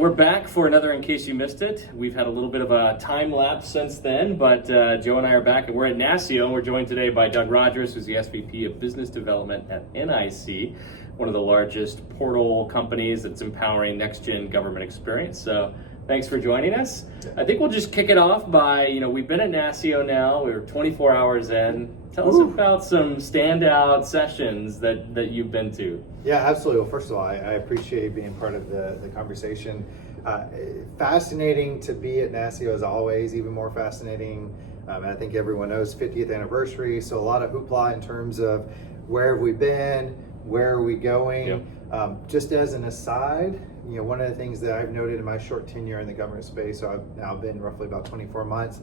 we're back for another In Case You Missed It. We've had a little bit of a time lapse since then, but Joe and I are back, and we're at NASCIO, and we're joined today by Doug Rogers, who's the SVP of Business Development at NIC, one of the largest portal companies that's empowering next-gen government experience. So thanks for joining us. I think we'll just kick it off by, we've been at NASCIO now, we're 24 hours in. Tell us about some standout sessions that you've been to. Yeah, absolutely. Well, first of all, I appreciate being part of the conversation. Fascinating to be at NASCIO as always, even more fascinating. I think everyone knows 50th anniversary, so a lot of hoopla in terms of where have we been, where are we going. Yep. Just as an aside, one of the things that I've noted in my short tenure in the government space, so I've now been roughly about 24 months,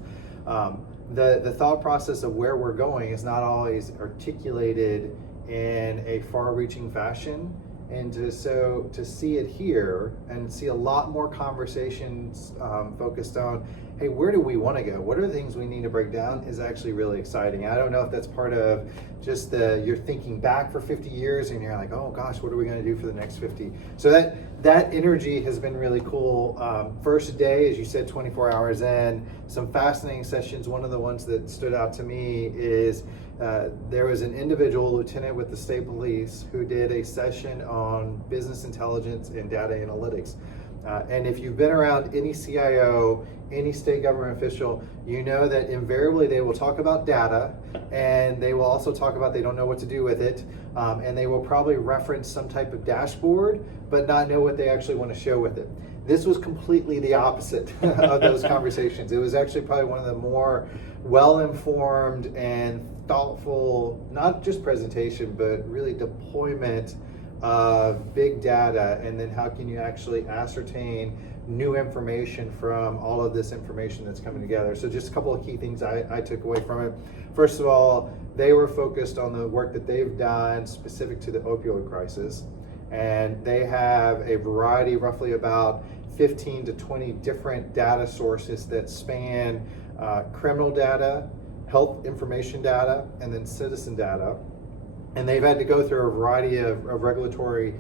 the thought process of where we're going is not always articulated in a far-reaching fashion, and to see it here and see a lot more conversations focused on, hey, where do we want to go? What are the things we need to break down is actually really exciting. I don't know if that's part of just you're thinking back for 50 years and you're like, oh gosh, what are we going to do for the next 50? So that energy has been really cool. First day, as you said, 24 hours in, some fascinating sessions. One of the ones that stood out to me is there was an individual lieutenant with the state police who did a session on business intelligence and data analytics. And if you've been around any CIO, any state government official, you know that invariably they will talk about data, and they will also talk about they don't know what to do with it, and they will probably reference some type of dashboard, but not know what they actually want to show with it. This was completely the opposite of those conversations. It was actually probably one of the more well-informed and thoughtful, not just presentation, but really deployment of big data, and then how can you actually ascertain new information from all of this information that's coming together. So just a couple of key things I took away from it. First of all, they were focused on the work that they've done specific to the opioid crisis, and they have a variety, roughly about 15 to 20 different data sources that span criminal data, health information data, and then citizen data. And they've had to go through a variety of regulatory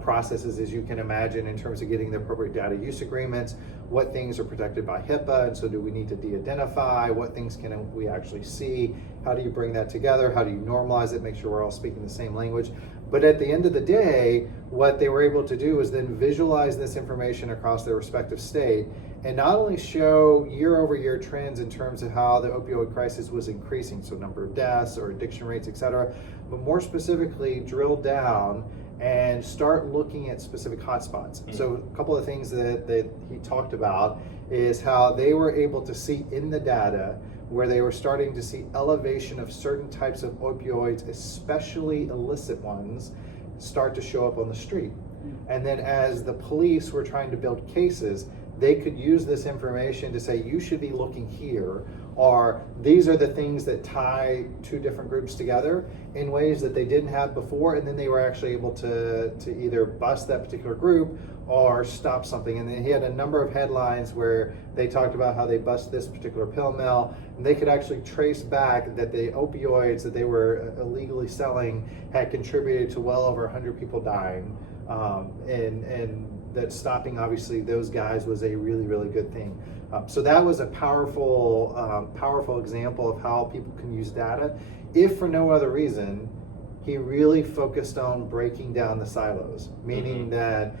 processes, as you can imagine, in terms of getting the appropriate data use agreements, what things are protected by HIPAA, and so do we need to de-identify, what things can we actually see, how do you bring that together, how do you normalize it, make sure we're all speaking the same language. But at the end of the day, what they were able to do is then visualize this information across their respective state, and not only show year-over-year trends in terms of how the opioid crisis was increasing, so number of deaths or addiction rates, et cetera, but more specifically drill down and start looking at specific hotspots. Mm-hmm. So a couple of things that he talked about is how they were able to see in the data where they were starting to see elevation of certain types of opioids, especially illicit ones, start to show up on the street. And then as the police were trying to build cases, they could use this information to say, you should be looking here, or these are the things that tie two different groups together in ways that they didn't have before, and then they were actually able to either bust that particular group or stop something. And then he had a number of headlines where they talked about how they bust this particular pill mill, and they could actually trace back that the opioids that they were illegally selling had contributed to well over 100 people dying, and that stopping obviously those guys was a really, really good thing. So that was a powerful example of how people can use data. If for no other reason, he really focused on breaking down the silos, meaning that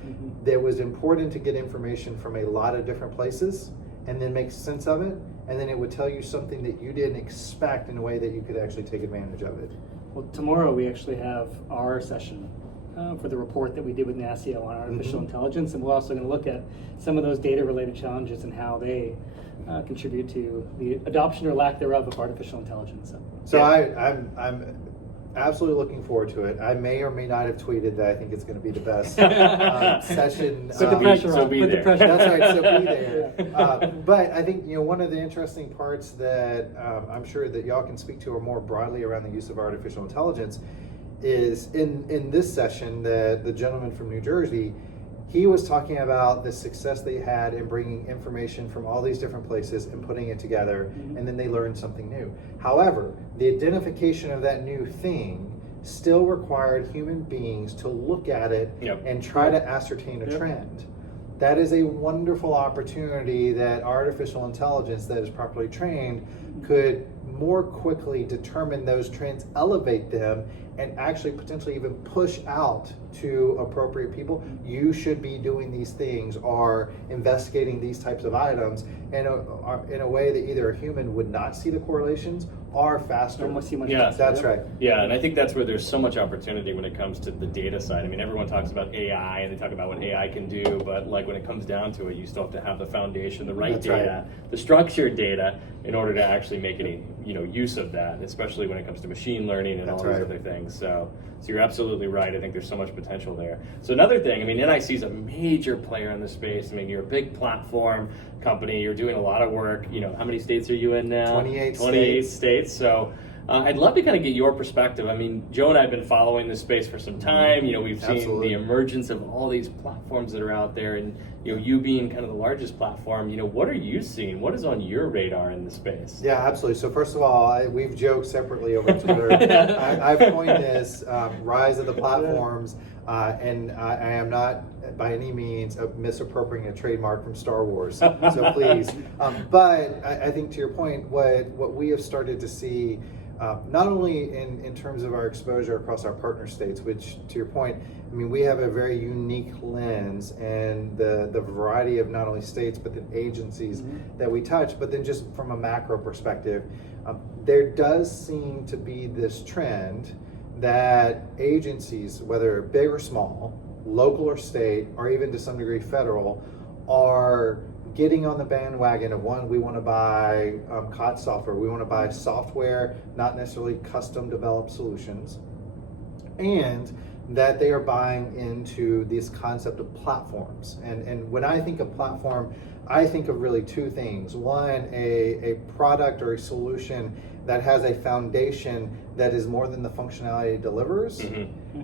it was important to get information from a lot of different places and then make sense of it, and then it would tell you something that you didn't expect in a way that you could actually take advantage of it. Well, tomorrow we actually have our session for the report that we did with NASCIO on artificial intelligence, and we're also going to look at some of those data-related challenges and how they contribute to the adoption or lack thereof of artificial intelligence. So yeah. I'm absolutely looking forward to it. I may or may not have tweeted that I think it's going to be the best session. Put the pressure on. Be there. That's right. So be there. But I think one of the interesting parts that I'm sure that y'all can speak to, or more broadly around the use of artificial intelligence, is in this session, the gentleman from New Jersey, he was talking about the success they had in bringing information from all these different places and putting it together, and then they learned something new. However, the identification of that new thing still required human beings to look at it and try to ascertain a trend. that is a wonderful opportunity that artificial intelligence that is properly trained could more quickly determine those trends, elevate them, and actually potentially even push out to appropriate people. You should be doing these things or investigating these types of items in a way that either a human would not see the correlations or faster. Almost see much Yeah. faster. That's right. Yeah, and I think that's where there's so much opportunity when it comes to the data side. I mean, everyone talks about AI and they talk about what AI can do, but like when it comes down to it, you still have to have the foundation, the right That's data, the structured data in order to actually make any, use of that, especially when it comes to machine learning and That's all these right. other things. So you're absolutely right. I think there's so much potential there. So another thing, I mean, NIC is a major player in the space. I mean, you're a big platform company. You're doing a lot of work. How many states are you in now? 28 states. So I'd love to kind of get your perspective. I mean, Joe and I have been following this space for some time. We've seen Absolutely. the emergence of all these platforms that are out there, and you being kind of the largest platform. What are you seeing? What is on your radar in the space? Yeah, absolutely. So first of all, we've joked separately over Twitter. I've coined this rise of the platforms, and I am not by any means misappropriating a trademark from Star Wars. So please. But I think to your point, what we have started to see, not only in terms of our exposure across our partner states, which to your point, I mean, we have a very unique lens and the variety of not only states, but the agencies that we touch, but then just from a macro perspective, there does seem to be this trend that agencies, whether big or small, local or state, or even to some degree federal, are getting on the bandwagon of we want to buy COT software, we want to buy software, not necessarily custom developed solutions, and that they are buying into this concept of platforms. And when I think of platform, I think of really two things. One, a product or a solution that has a foundation that is more than the functionality it delivers.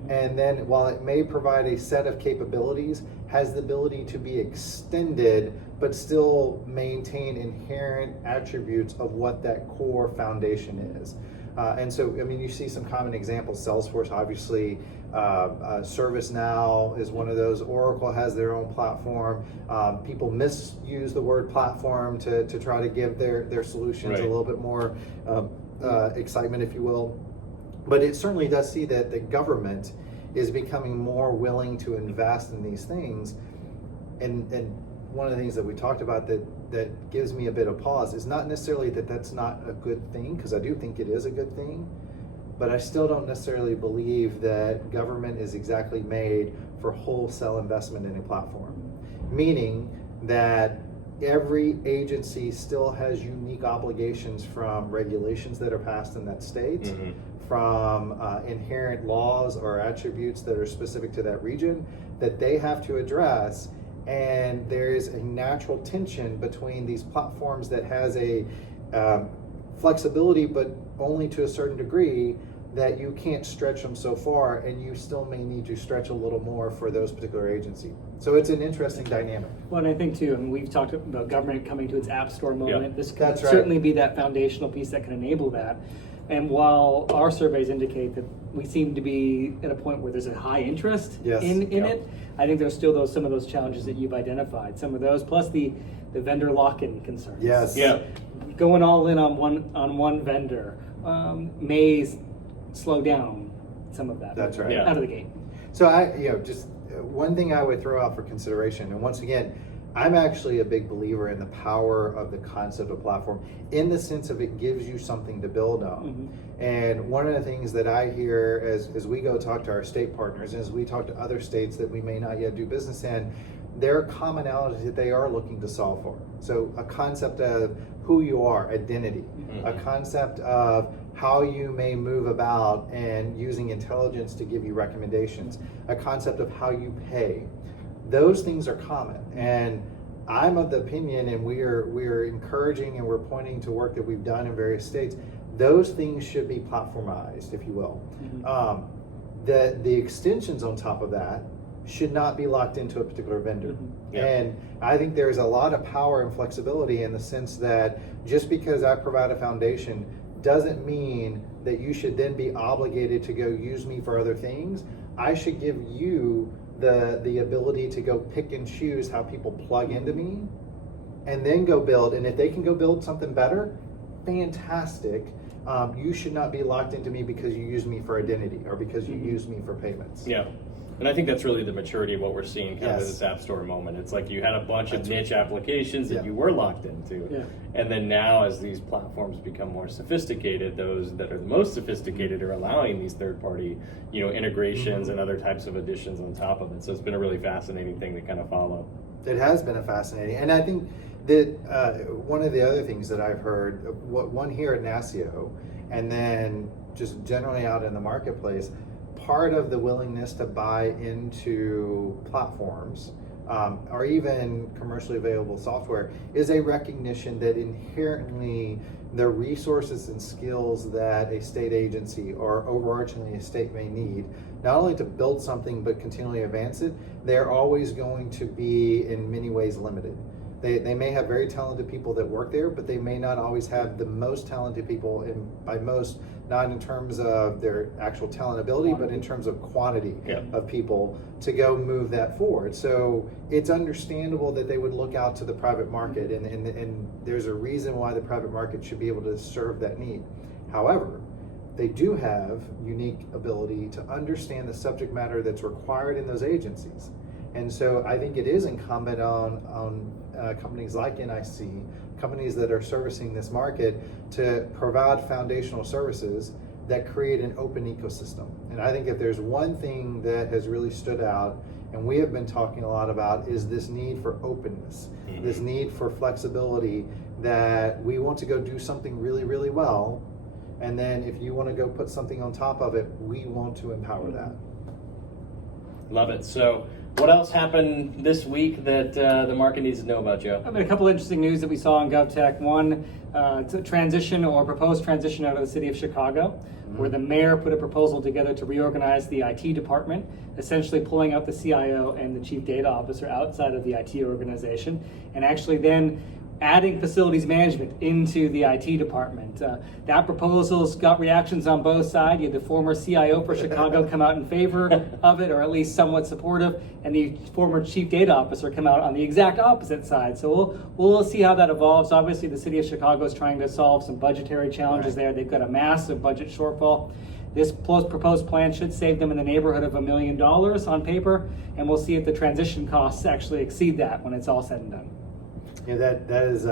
And then while it may provide a set of capabilities, has the ability to be extended, but still maintain inherent attributes of what that core foundation is. And so, I mean, you see some common examples. Salesforce, obviously, ServiceNow is one of those. Oracle has their own platform. People misuse the word platform to try to give their solutions a little bit more excitement, if you will. But it certainly does see that the government is becoming more willing to invest in these things. And one of the things that we talked about that gives me a bit of pause is not necessarily that that's not a good thing, because I do think it is a good thing, but I still don't necessarily believe that government is exactly made for wholesale investment in a platform. Meaning that every agency still has unique obligations from regulations that are passed in that state, from inherent laws or attributes that are specific to that region that they have to address. And there is a natural tension between these platforms that has a flexibility, but only to a certain degree, that you can't stretch them so far, and you still may need to stretch a little more for those particular agencies. So it's an interesting dynamic. Well, and I think too, we've talked about government coming to its app store moment. Yeah. This could That's right. certainly be that foundational piece that can enable that. And while our surveys indicate that we seem to be at a point where there's a high interest Yes. in Yeah. it, I think there's still some of those challenges that you've identified. Some of those, plus the vendor lock-in concerns. Yes. Yeah. Going all in on one vendor may slow down some of that. That's right. Yeah. Out of the gate. So just one thing I would throw out for consideration, and once again, I'm actually a big believer in the power of the concept of platform in the sense of it gives you something to build on. And one of the things that I hear as we go talk to our state partners, and as we talk to other states that we may not yet do business in, there are commonalities that they are looking to solve for. So a concept of who you are, identity, a concept of how you may move about and using intelligence to give you recommendations, a concept of how you pay. Those things are common, and I'm of the opinion, and we're encouraging and we're pointing to work that we've done in various states. Those things should be platformized, if you will. The extensions on top of that should not be locked into a particular vendor. Yeah. And I think there's a lot of power and flexibility in the sense that just because I provide a foundation doesn't mean that you should then be obligated to go use me for other things. I should give you the ability to go pick and choose how people plug into me and then go build. And if they can go build something better, fantastic. You should not be locked into me because you use me for identity or because you use me for payments. Yeah. And I think that's really the maturity of what we're seeing kind of Yes. in this App Store moment. It's like you had a bunch of niche applications that Yeah. you were locked into. Yeah. And then now as these platforms become more sophisticated, those that are the most sophisticated are allowing these third-party, integrations and other types of additions on top of it. So it's been a really fascinating thing to kind of follow. It has been a fascinating, and I think that one of the other things that I've heard, one here at NASCIO, and then just generally out in the marketplace, part of the willingness to buy into platforms or even commercially available software is a recognition that inherently the resources and skills that a state agency or overarchingly a state may need, not only to build something but continually advance it, they're always going to be in many ways limited. They may have very talented people that work there, but they may not always have the most talented people, and by most, not in terms of their actual talent ability, but in terms of quantity of people to go move that forward. So it's understandable that they would look out to the private market, and there's a reason why the private market should be able to serve that need. However, they do have unique ability to understand the subject matter that's required in those agencies. And so I think it is incumbent on companies like NIC, companies that are servicing this market, to provide foundational services that create an open ecosystem. And I think if there's one thing that has really stood out, and we have been talking a lot about, is this need for openness, this need for flexibility, that we want to go do something really, really well, and then if you want to go put something on top of it, we want to empower that. Love it. So what else happened this week that the market needs to know about, Joe? I mean, a couple of interesting news that we saw in GovTech. One, it's a transition or proposed transition out of the city of Chicago, where the mayor put a proposal together to reorganize the IT department, essentially pulling out the CIO and the chief data officer outside of the IT organization, and actually then adding facilities management into the IT department. That proposal's got reactions on both sides. You had the former CIO for Chicago come out in favor of it, or at least somewhat supportive, and the former chief data officer come out on the exact opposite side. So we'll see how that evolves. Obviously, the city of Chicago is trying to solve some budgetary challenges there. They've got a massive budget shortfall. This proposed plan should save them in the neighborhood of $1 million on paper, and we'll see if the transition costs actually exceed that when it's all said and done. Yeah, that is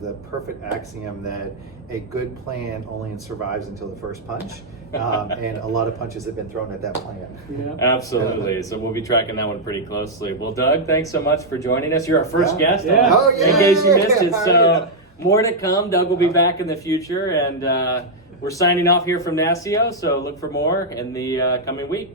the perfect axiom that a good plan only survives until the first punch, and a lot of punches have been thrown at that plan. Yeah. Absolutely. So we'll be tracking that one pretty closely. Well, Doug, thanks so much for joining us. You're our first guest Yeah. on, Oh, yeah. in case you missed it. So Yeah. more to come. Doug will be back in the future, and we're signing off here from NASCIO, so look for more in the coming week.